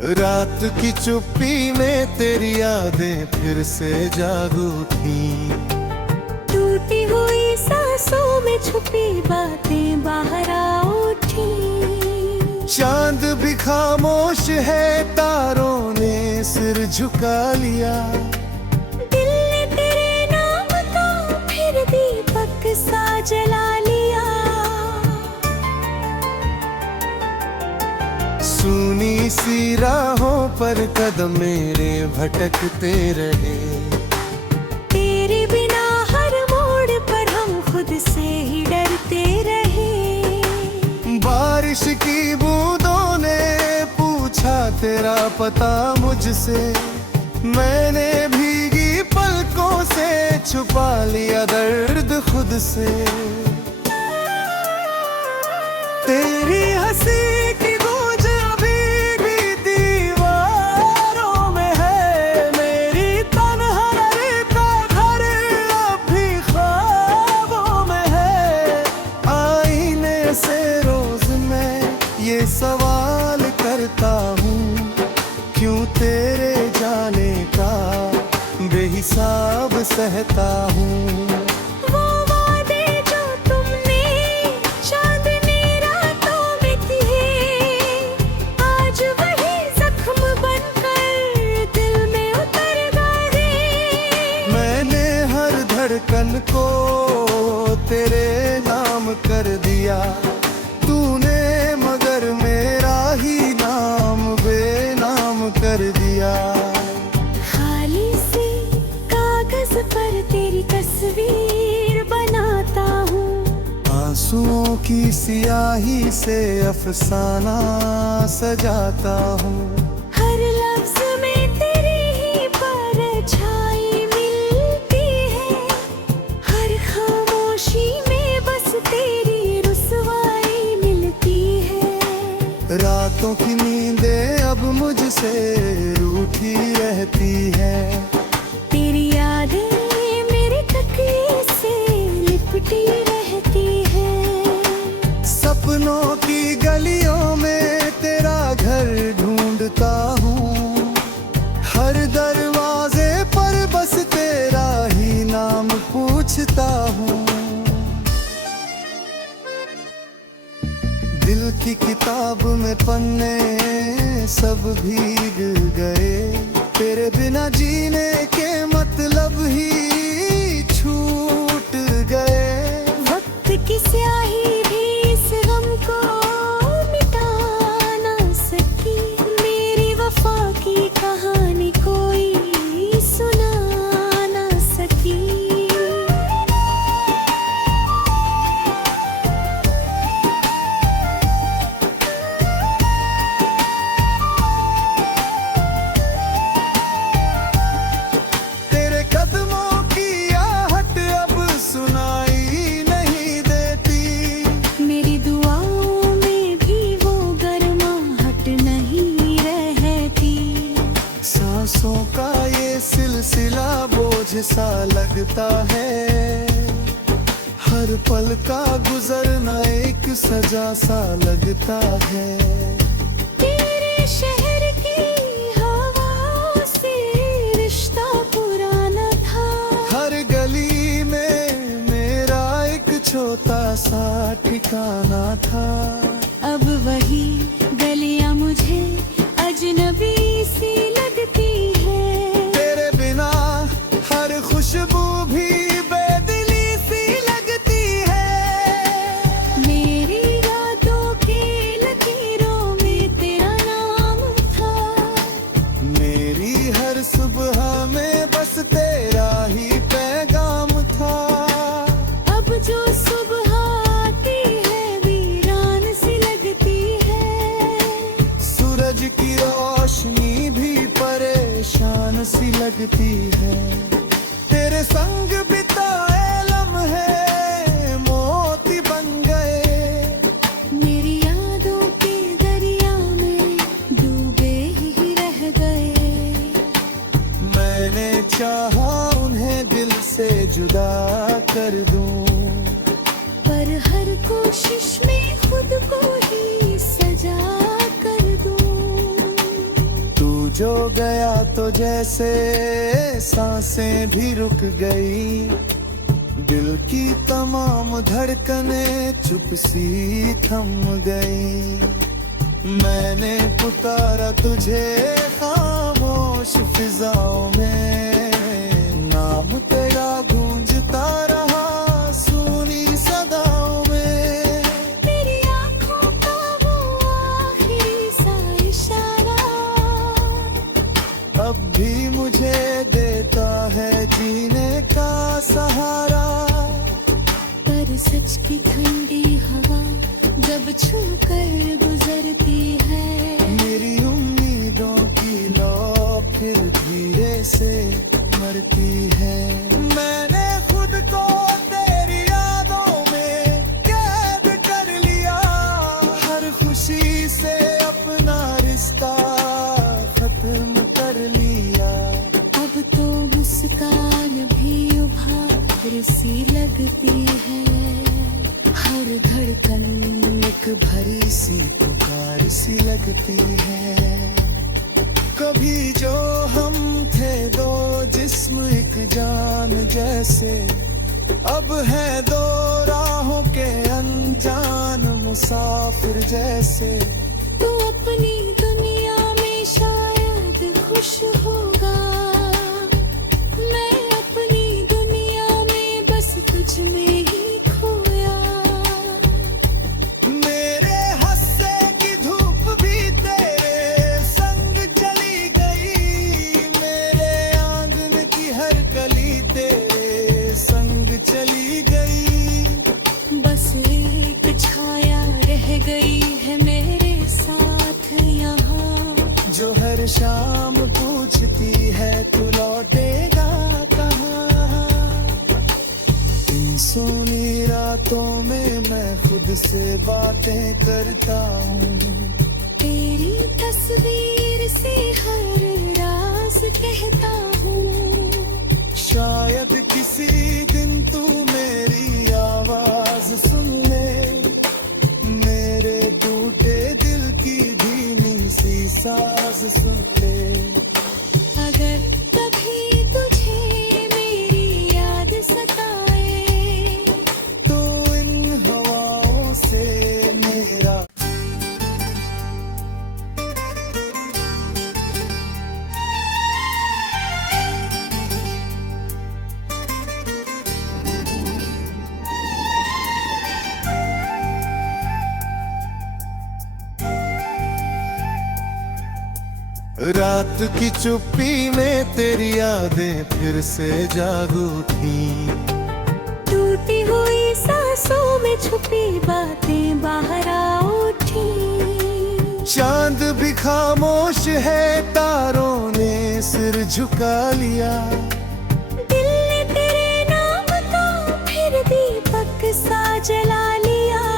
रात की चुप्पी में तेरी यादें फिर से जाग उठी। टूटी हुई सांसों में छुपी बातें बाहर आ उठी। चांद भी खामोश है, तारों ने सिर झुका लिया। दिल ने तेरे नाम का फिर दीपक सा जला लिया। सुनी सी राहों पर कदम मेरे भटकते रहे। तेरे बिना हर मोड़ पर हम खुद से ही डरते रहे। बारिश की बूंदों ने पूछा तेरा पता मुझसे। मैंने भीगी पलकों से छुपा लिया दर्द खुद से। तेरी हंसी की गूंज अभी भी दीवारों में है। मेरी तन्हाई का घर अब भी ख्वाबों में है। आईने से रोज मैं ये सवाल करता हूँ, क्यों तेरे जाने का बेहिसाब सहता हूँ। वो वादे जो तुमने चांदनी रातों में किए, आज वही जख्म बनकर दिल में उतर गए। मैंने हर धड़कन को तेरे नाम कर दिया। तूने मगर मेरा ही नाम बेनाम कर दिया। खाली सी कागज पर तेरी तस्वीर बनाता हूँ। आंसुओं की सियाही से अफसाना सजाता हूँ। हर लफ्ज में तेरी ही परछाई मिलती है। हर खामोशी में बस तेरी रुसवाई मिलती है। रातों की नींदें अब मुझसे रूठी रहती है। तेरी यादें मेरे तकिए से लिपटी रहती है। सपनों की गलियों में तेरा घर ढूंढता हूँ। हर दरवाजे पर बस तेरा ही नाम पूछता हूँ। दिल की किताब में पन्ने सब भीग गए। तेरे बिना जीने के मतलब ही छूट गए। वक्त की स्याही भी इस गम को मिटा ना सकी। मेरी वफा की कहानी कोई सुना ना सकी। तेरे कदमों की आहट अब सुनाई नहीं देती। मेरी दुआओं में भी वो गर्माहट नहीं रहती। सांसों का ये सिलसिला बोझ सा लगता है। हर पल का गुजरना एक सजा सा लगता है। तेरे शहर की हवाओं से रिश्ता पुराना था। हर गली में मेरा एक छोटा सा ठिकाना था। अब वही गलियां मुझे अजनबी सी लगती है। तेरे बिना हर खुशबू भी बेदिली सी लगती है। मेरी यादों की लकीरों में तेरा नाम था। मेरी हर सुबह में बस तेरा ही पैगाम था। अब जो सुबह आती है वीरान सी लगती है। सूरज की रोशनी भी परेशान सी लगती है। तेरे संग बिताए लम्हे मोती बन गए। मेरी यादों के दरिया में डूबे ही रह गए। मैंने चाहा उन्हें दिल से जुदा कर दूं, पर हर कोशिश में खुद को ही सजा कर दूं। जो गया तो जैसे सांसें भी रुक गई, दिल की तमाम धड़कनें चुप सी थम गई। मैंने पुकारा तुझे खामोश फिजाओं में, नाम तेरा गूंजता रहा सुनी सदाओं में। मेरी आँखों का वो आखिरी सा इशारा अब भी मुझे देता है जीने का सहारा। पर सच की ठंडी हवा जब छू कर गुजरती है, मेरी उम्मीदों की लौ फिर धीरे से मरती है। मैंने खुद को तेरी यादों में कैद कर लिया, हर खुशी से अपना रिश्ता खत्म कर लिया। अब तो मुस्कान भी उभार सी लगती है, हर धड़कन एक भरी सी पुकार सी लगती है। कभी जो हम थे दो जिस्म एक जान जैसे, अब है दो राहों के अनजान मुसाफिर जैसे। तू अपनी दुनिया में शायद खुश होगा, मैं अपनी दुनिया में बस तुझ में ही खोया। मेरे हंसे की धूप भी तेरे संग चली गई, मेरे आंगन की हर कली तेरे संग चली गई। बस एक छाया रह गई है मेरे साथ यहाँ, जो हर शाम पूछती है तू लौटेगा कहाँ। इन सोनी रातों में मैं खुद से बातें करता हूँ, तेरी तस्वीर से हर राज कहता हूँ। शायद किसी दिन तू मेरी आवाज सुन ले, मेरे टूटे दिल की धीमी सी साज सुन ले। अगर कभी तुझे मेरी याद सताए, तो इन हवाओं से मेरा रात की चुप्पी में तेरी यादें फिर से जाग उठी, टूटी हुई सांसों में छुपी बातें बाहर आ उठी। चांद भी खामोश है तारों ने सिर झुका लिया, दिल ने तेरे नाम का फिर दीपक सा जला लिया।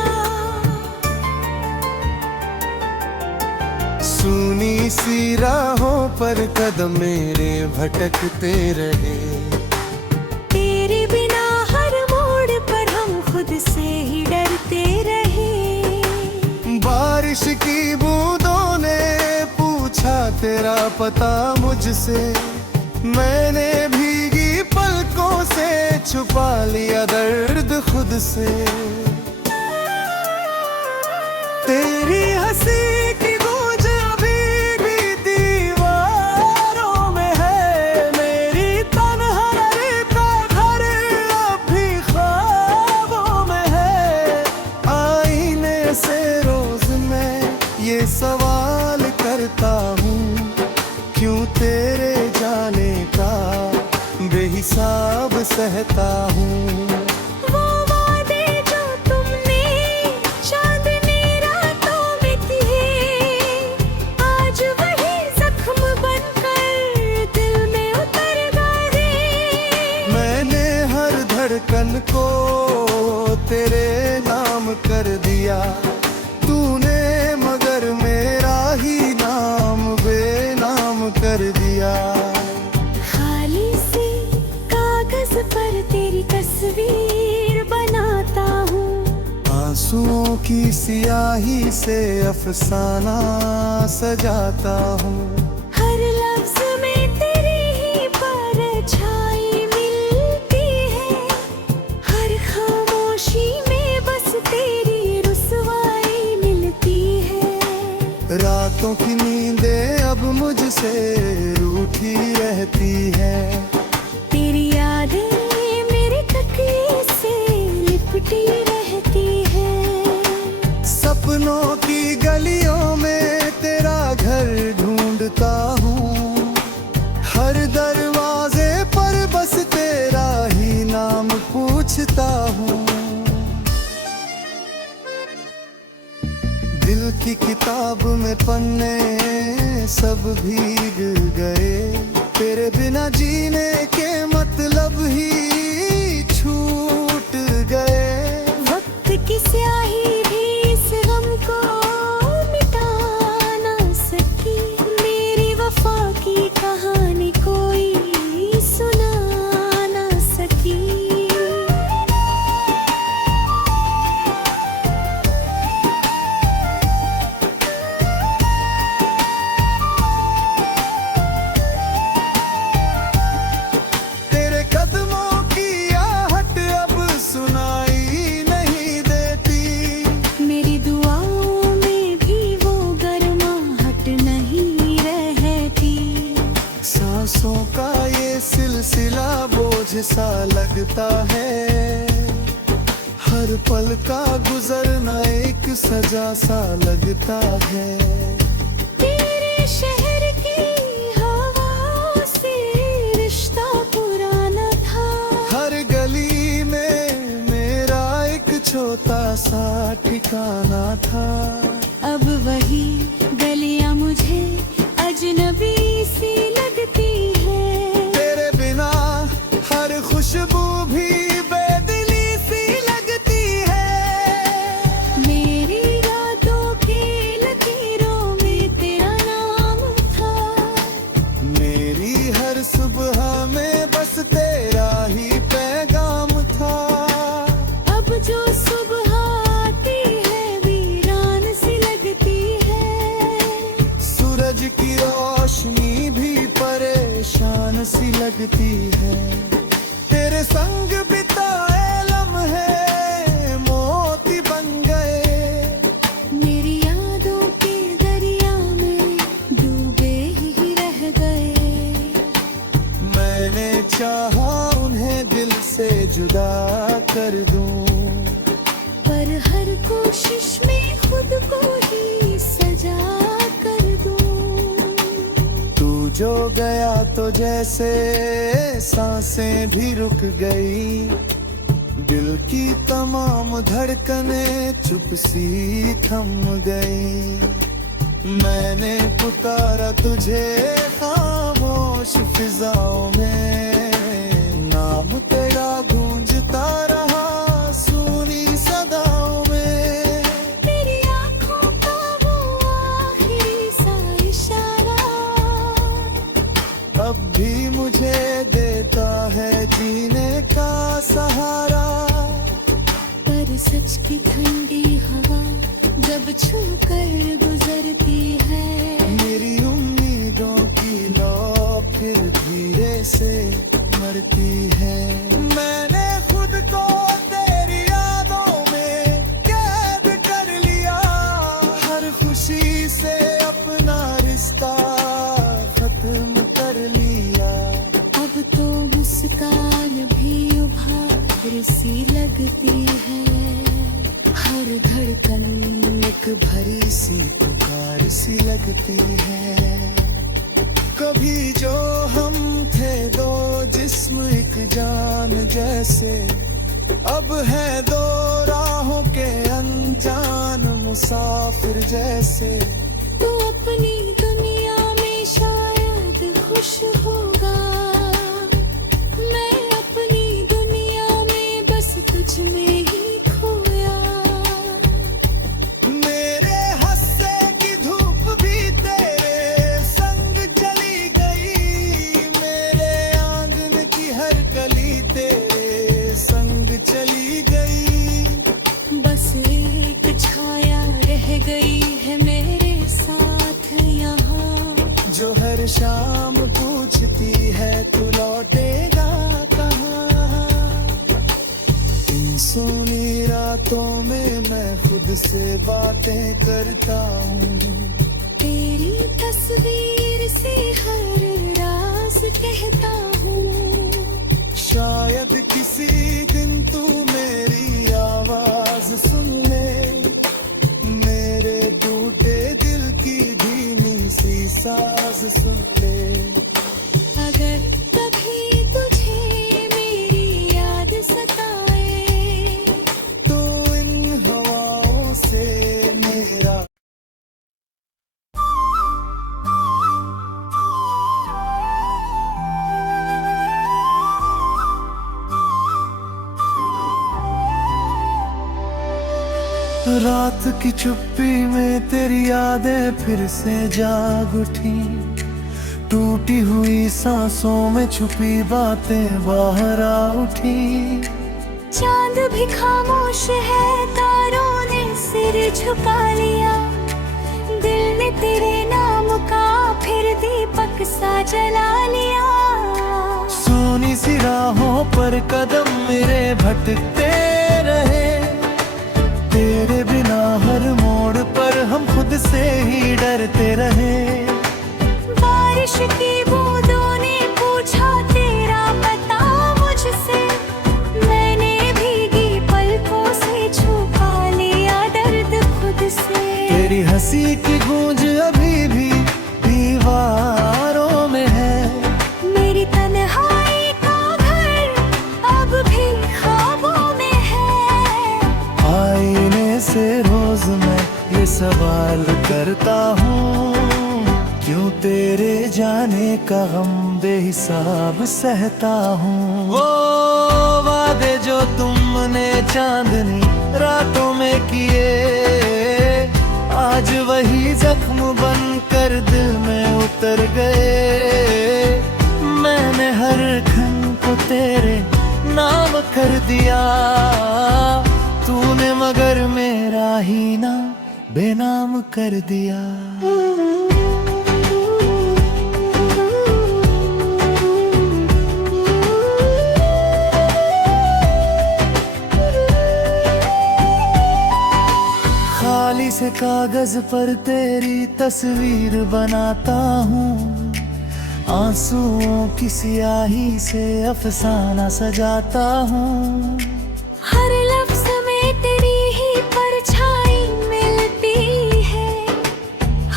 सुनी सी राहों पर कदम मेरे भटकते रहे, तेरे बिना हर मोड़ पर हम खुद से ही डरते रहे। बारिश की बूंदों ने पूछा तेरा पता मुझसे, मैंने भीगी पलकों से छुपा लिया दर्द खुद से। तेरी हंसी की गूंज अभी भी दीवारों में है, मेरी तन्हाई का घर अब भी ख्वाबों में है। आईने से रोज मैं ये सवाल करता हूँ, क्यों तेरे जाने का बेहिसाब सहता हूँ। वो वादे जो तुमने चांदनी रातों में किए, आज वही जख्म बनकर दिल में उतर गए। मैंने हर धड़कन को तेरे नाम कर दिया, तूने मगर मेरा ही नाम बेनाम कर दिया। खाली सी कागज पर तेरी तस्वीर बनाता हूँ, आंसुओं की सियाही से अफसाना सजाता हूँ। हर परछाई मिलती है, हर खामोशी में बस तेरी रुसवाई मिलती है। रातों की नींदें अब मुझसे रूठी रहती है, तेरी यादें मेरे तकिए से लिपटी रहती है। सपनों की गलियों में तेरा घर ढूंढता हूँ, हर दरवाजे पर बस तेरा ही नाम पूछता हूँ। दिल की किताब में पन्ने सब भीग गए, तेरे बिना जीने के मतलब ही छूट गए। वक्त की स्याही भी इस गम को मिटा ना सकी, मेरी वफा की कहानी कोई सुना ना सकी। तेरे कदमों की आहट अब सुनाई नहीं देती, मेरी दुआओं में भी वो गर्माहट नहीं रहती। सांसों का ये सिलसिला बोझ सा लगता है, हर पल का गुजरना एक सजा सा लगता है। तेरे शहर की हवाओं से रिश्ता पुराना था, हर गली में मेरा एक छोटा सा ठिकाना था। अब वही गलियां मुझे अजनबी सी लगती है। तेरे बिना हर खुशबू भी बेदिली सी लगती है। मेरी रातों की लकीरों में तेरा नाम था, मेरी हर सुबह में बस तेरा ही पैगाम था। अब जो सुबह आती है वीरान सी लगती है। सूरज की रोशनी भी परेशान सी लगती है। तेरे संग बिताए लम्हे मोती बन गए, मेरी यादों के दरिया में डूबे ही रह गए। मैंने चाहा उन्हें दिल से जुदा कर दूं, पर हर कोशिश में खुद को ही सजा कर दूं। तू जो गया तो जैसे सांसें भी रुक गई, दिल की तमाम धड़कनें चुप सी थम गई। मैंने पुकारा तुझे खामोश फिजाओं में, नाम तेरा गूंजता रहा सुनी सदाओं में। तेरी आँखों का वो आखिरी सा इशारा अब भी मुझे देता है जीने का सहारा। पर सच की ठंडी हवा जब छू कर गुजरती है, मेरी उम्मीदों की लौ फिर धीरे से मरती है। मैंने खुद को तेरी यादों में कैद कर लिया, हर खुशी से अपना रिश्ता खत्म कर लिया। अब तो मुस्कान भी उभार सी लगती है, हर धड़कन एक भरी सी पुकार सी लगती है। कभी जो हम थे दो जिस्म एक जान जैसे, अब है दो राहों के अनजान मुसाफिर जैसे। तू अपनी दुनिया में शायद खुश होगा, मैं अपनी दुनिया में बस तुझ में ही खोया। मेरे हंसे की धूप भी तेरे संग चली गई, मेरे आंगन की हर कली तेरे संग चली गई। बस एक छाया रह गई है मेरे साथ यहाँ, जो हर शाम पूछती है तू लौटे खुद से बातें करता हूँ। तेरी तस्वीर से हर राज कहता हूँ। शायद किसी दिन तू मेरी आवाज सुन ले, मेरे टूटे दिल की धीमी सी साज सुन ले। अगर कभी तुझे मेरी याद सताए, तो इन हवाओं से मेरा रात की चुप्पी में तेरी यादें फिर से जाग उठी। टूटी हुई सांसों में छुपी बातें बाहर आ उठी। चांद भी खामोश है, तारों ने सिर झुका लिया। दिल ने तेरे नाम का फिर दीपक सा जला लिया। सोनी सी राहों पर कदम मेरे भटकते रहे, तेरे बिना हर मोड़ पर हम खुद से ही डरते रहे। बारिश की बूंदों ने पूछा तेरा पता मुझसे, मैंने भीगी पलकों से छुपा लिया दर्द खुद से। तेरी हंसी की गूंज अभी भी दीवारों में है, मेरी तन्हाई का घर अब भी ख्वाबों में है। आईने से रोज मैं ये सवाल करता हूँ, क्यों तेरे जाने का गम बेहिसाब सहता हूँ। वो वादे जो तुमने चांदनी रातों में किए, आज वही जख्म बनकर दिल में उतर गए। मैंने हर क्षण को तेरे नाम कर दिया, तूने मगर मेरा ही नाम बेनाम कर दिया। खाली से कागज पर तेरी तस्वीर बनाता हूँ, आंसुओं की स्याही से अफसाना सजाता हूँ। हर लफ्ज में तेरी ही परछाई मिलती है,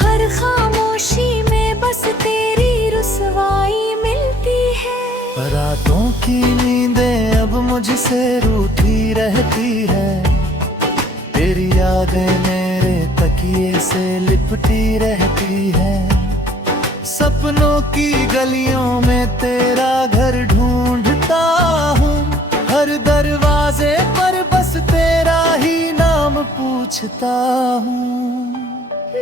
हर खामोशी में बस तेरी रुसवाई मिलती है। रातों की नींदें अब मुझसे रूठी रहती है, तेरी यादें मेरे तकिए से लिपटी रहती है। सपनों की गलियों में तेरा घर ढूंढता हूँ, हर दरवाजे पर बस तेरा ही नाम पूछता हूँ।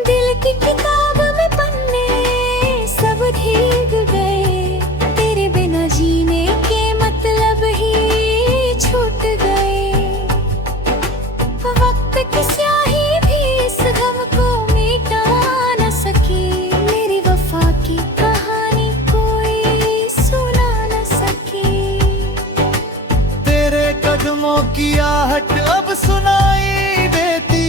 दिल की किताब में पन्ने सब भीग गए, तेरे बिना जीने के मतलब ही छूट गए। वक्त की स्याही भी इस गम को मिटा न सकी, मेरी वफा की कहानी कोई सुना न सकी। तेरे कदमों की आहट अब सुनाई देती,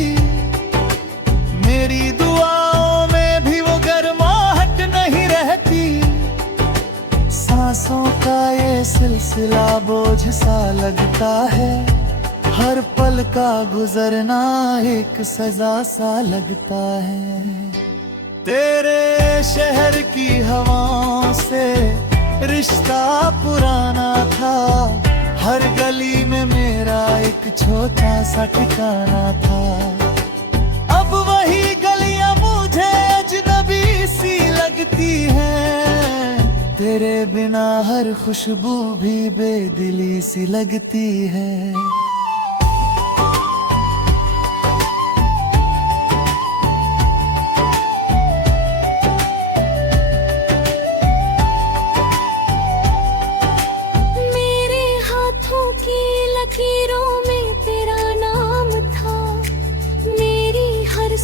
मेरी दुआओं में भी वो गर्माहट नहीं रहती। सांसों का ये सिलसिला बोझ सा लगता है, हर पल का गुजरना एक सजा सा लगता है। तेरे शहर की हवाओं से रिश्ता पुराना था, हर गली में मेरा एक छोटा सा ठिकाना था। अब वही गलियां मुझे अजनबी सी लगती हैं, तेरे बिना हर खुशबू भी बेदिली सी लगती है।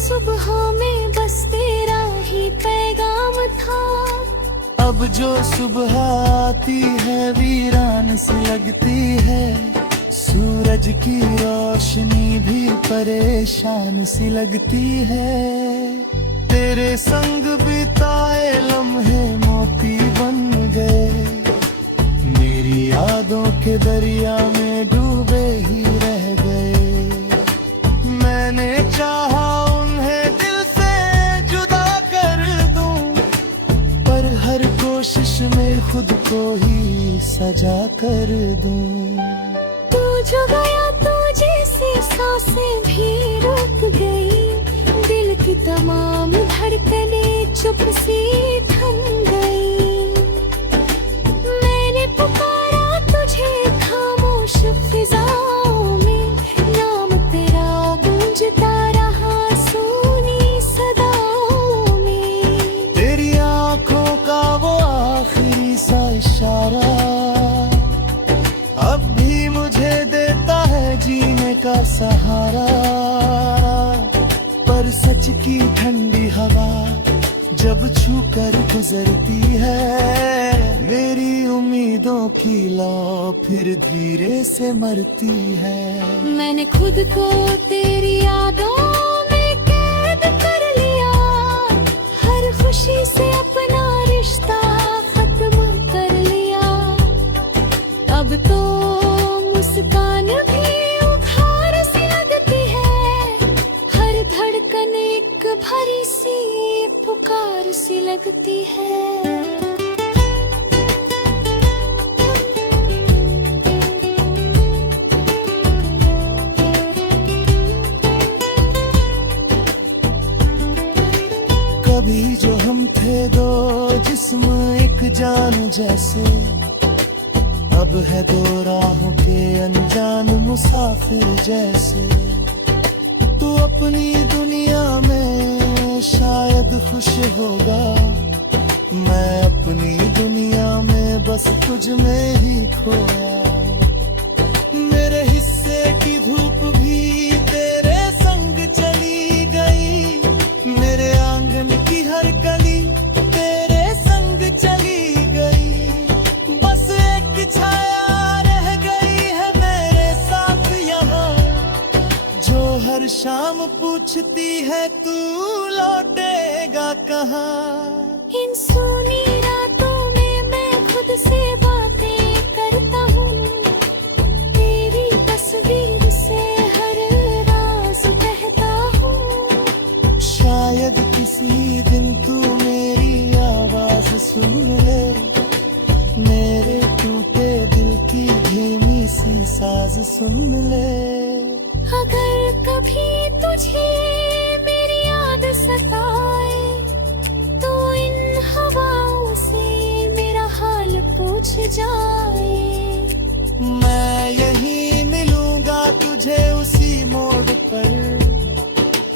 सुबह में बस तेरा ही पैगाम था। अब जो सुबह आती है वीरान सी लगती है, सूरज की रोशनी भी परेशान सी लगती है। तेरे संग बिताए लम्हे मोती बन गए, मेरी यादों के दरिया में डूबे ही रह गए। मैंने चाहा उन्हें दिल से जुदा कर दूं, पर हर कोशिश में खुद को ही सजा कर दूं। तू जो गया तो जैसे सांसें भी रुक गई, दिल की तमाम धड़कनें चुप सी थम गई। मैंने पुकारा तुझे खामोश फिजाओं में, नाम तेरा गूंजता रहा सुनी सदाओं में। तेरी आंखों का वो आखिरी सा इशारा अब भी मुझे देता है जीने का सहारा। पर सच की ठंडी हवा जब छू कर गुजरती है, मेरी उम्मीदों की लौ फिर धीरे से मरती है। मैंने खुद को तेरी यादों में कैद कर लिया, हर खुशी से अपना रिश्ता खत्म कर लिया। अब तो मुस्कान भी उघार सी लगती है, हर धड़कन एक भरी सी पुकार सी लगती है। कभी जो हम थे दो जिस्म एक जान जैसे, अब है दो राहों के अनजान मुसाफिर जैसे। तू अपनी दुनिया में शायद खुश होगा, मैं अपनी दुनिया में बस तुझ में ही खोया। मेरे हिस्से की धूप भी तेरे संग चली गई, मेरे आंगन की हर गली तेरे संग चली गई। बस एक छाया रह गई है मेरे साथ यहाँ, जो हर शाम पूछती है तू लौटेगा कहाँ। इन सूनी रातों में मैं खुद से बातें करता हूँ, तेरी तस्वीर से हर राज कहता हूँ। शायद किसी दिन तू मेरी आवाज सुन ले, मेरे टूटे दिल की धीमी सी साज सुन ले। अगर कभी तुझे मेरी याद सताए, तो इन हवाओं से मेरा हाल पूछ जाए। मैं यहीं मिलूंगा तुझे उसी मोड़ पर,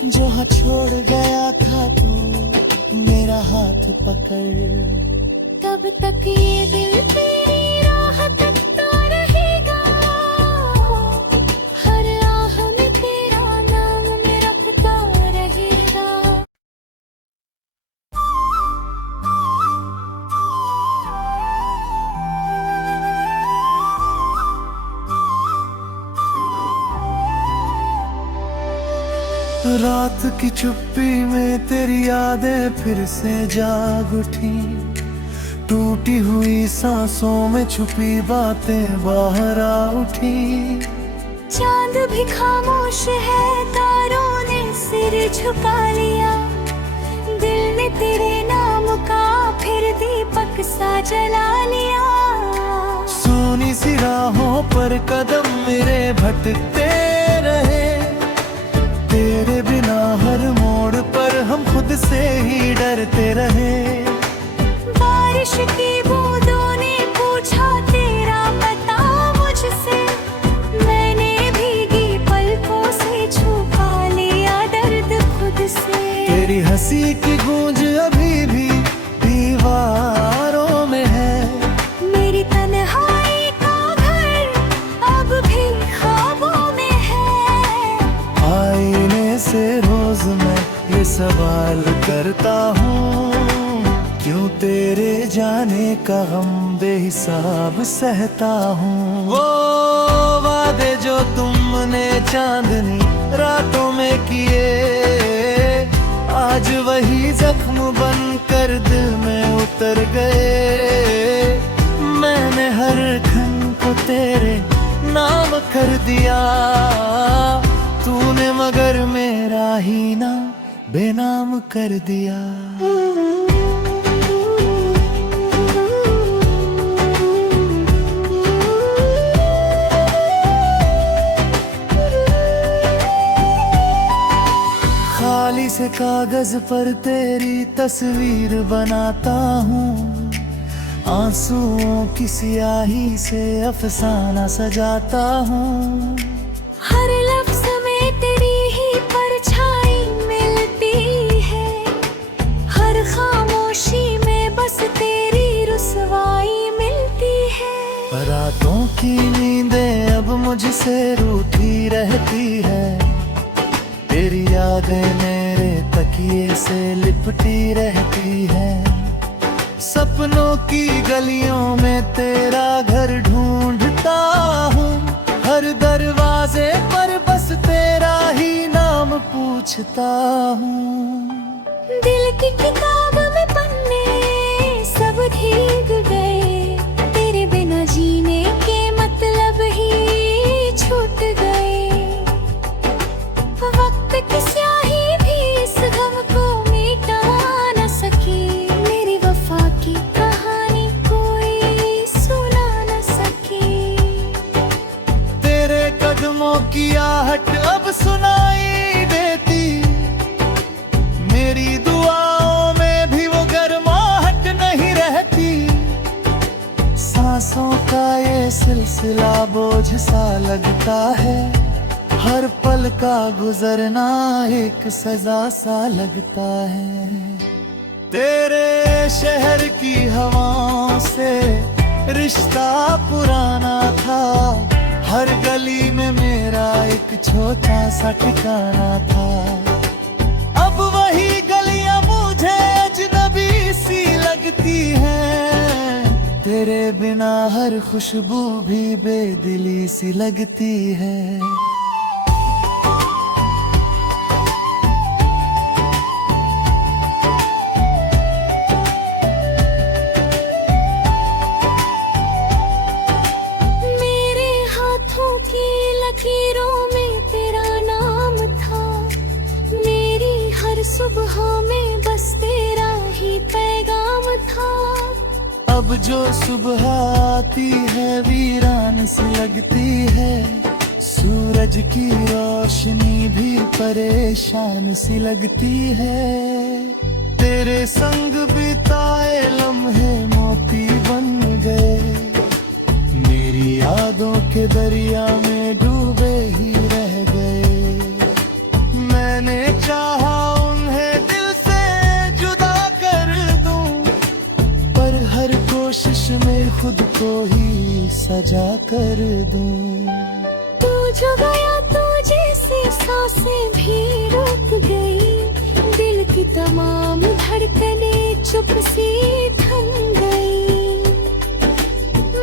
जहाँ छोड़ गया था तू मेरा हाथ पकड़। तब तक ये दिल तेरी राह तकता रहेगा, हर आह में तेरा नाम मैं रखता रहेगा। रात की चुप्पी में तेरी यादें फिर से जाग उठी, टूटी हुई सांसों में छुपी बातें बाहर आ उठी। चांद भी खामोश है, तारों ने सिर झुका लिया, दिल ने तेरे नाम का फिर दीपक सा जला लिया। सूनी सी राहों पर कदम मेरे भटकते रहे, तेरे बिना हर मोड़ पर हम खुद से ही डरते रहे। बारिश की बूंदों ने पूछा तेरा पता मुझसे, मैंने भीगी पलकों से छुपा लिया दर्द खुद से। तेरी हंसी की गूंज अभी भी दीवारों में है, मेरी तन्हाई का घर अब भी ख्वाबों में है। आईने से रोज मैं ये सवाल करता हूँ, क्यों तेरे जाने का गम बेहिसाब सहता हूँ। वो वादे जो जो तुमने चांदनी रातों में किए, आज वही जख्म बनकर दिल में उतर गए। मैंने हर क्षण को तेरे नाम कर दिया, तूने मगर मेरा ही नाम बेनाम कर दिया। खाली से कागज पर तेरी तस्वीर बनाता हूँ, आंसुओं की स्याही से अफसाना सजाता हूँ। हर लफ्ज में तेरी ही परछाई मिलती है, हर खामोशी में बस तेरी रुसवाई मिलती है। रातों की नींदें अब मुझसे रूठी रहती है, तेरी यादें मेरे तकिए से लिपटी रहती है। सपनों की गलियों में तेरा घर ढूंढता हूँ, हर दरवाजे पर बस तेरा ही नाम पूछता हूँ। दिल की किताब में पन्ने सब भीग गए, तेरे बिना जीने के मतलब ही छूट गए। वक्त की स्याही भी इस गम को मिटा न सकी, मेरी वफा की कहानी कोई सुना न सकी। तेरे कदमों की आहट अब सुनाई देती, मेरी दुआओं में भी वो गर्माहट नहीं रहती। सांसों का ये सिलसिला बोझ सा लगता है, हर पल का गुजरना एक सजा सा लगता है। तेरे शहर की हवाओं से रिश्ता पुराना था, हर गली में मेरा एक छोटा सा ठिकाना था। अब वही गलियां मुझे अजनबी सी लगती हैं, तेरे बिना हर खुशबू भी बेदिली सी लगती है। लकीरों में तेरा नाम था, मेरी हर सुबह में बस तेरा ही पैगाम था। अब जो सुबह आती है वीरान सी लगती है, सूरज की रोशनी भी परेशान सी लगती है। तेरे संग बिताए लम्हे मोती बन गए, मेरी यादों के दरिया में डूबे ही रह गए। मैंने चाहा उन्हें दिल से जुदा कर दूं, पर हर कोशिश में खुद को ही सजा कर दूं। तू जो गया तो जैसे सांसें भी रुक गई, दिल की तमाम धड़कनें चुप सी थम गई।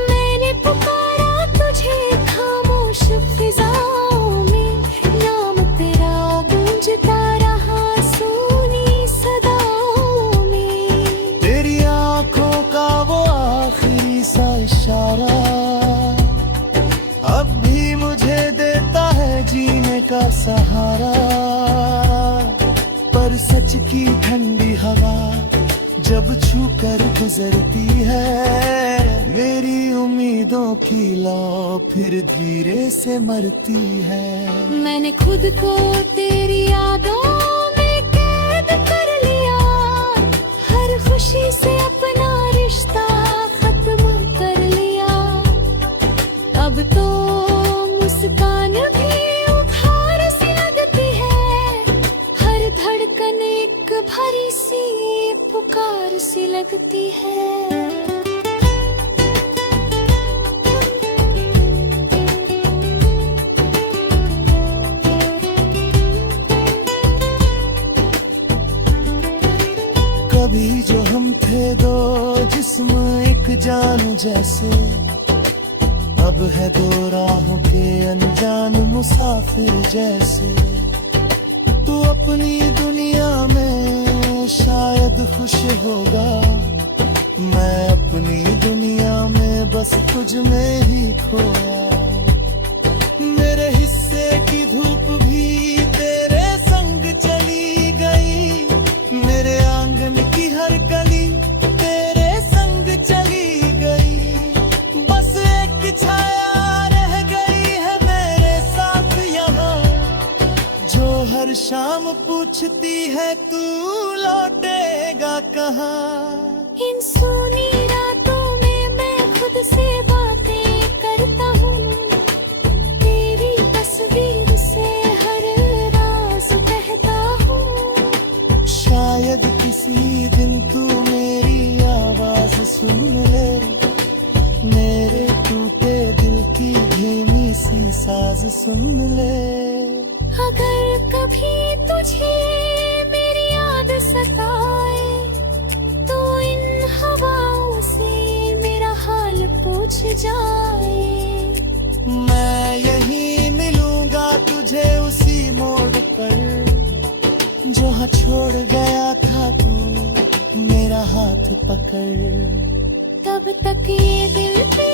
मैंने पुकारा तुझे खामोश फिजाओं में, नाम तेरा गूंजता रहा सुनी सदाओं में। तेरी आंखों का वो आखिरी सा इशारा अब भी मुझे देता है जीने का सहारा। पर सच की ठंडी हवा जब छू कर गुजरती है, मेरी उम्मीदों की लौ फिर धीरे से मरती है। मैंने खुद को तेरी यादों में कैद कर लिया, हर खुशी से अपना रिश्ता खत्म कर लिया। अब तो मुस्कान भी उधार सी लगती है, हर धड़कन एक भरी सी पुकार सी लगती है। कभी जो हम थे दो जिस्म एक जान जैसे, अब है दो राहों के अनजान मुसाफिर जैसे। तू अपनी दुनिया में शायद खुश होगा, मैं अपनी दुनिया में बस तुझ में ही खोया। मेरे हिस्से की धूप भी तेरे संग चली गई, मेरे आंगन की हर कली तेरे संग चली गई। बस एक छाया रह गई है मेरे साथ यहाँ, जो हर शाम पूछती है तू लौटेगा कहाँ। इन सूनी रातों में मैं खुद से बातें करता हूँ, तेरी तस्वीर से हर राज कहता हूँ। शायद किसी दिन तू मेरी आवाज सुन ले, मेरे टूटे दिल की धीमी सी साज सुन ले। अगर कभी तुझे मेरी याद सताए, तो इन हवाओं से मेरा हाल पूछ जाए। मैं यहीं मिलूंगा तुझे उसी मोड़ पर, जहाँ छोड़ गया था तू मेरा हाथ पकड़। तब तक ये दिल पे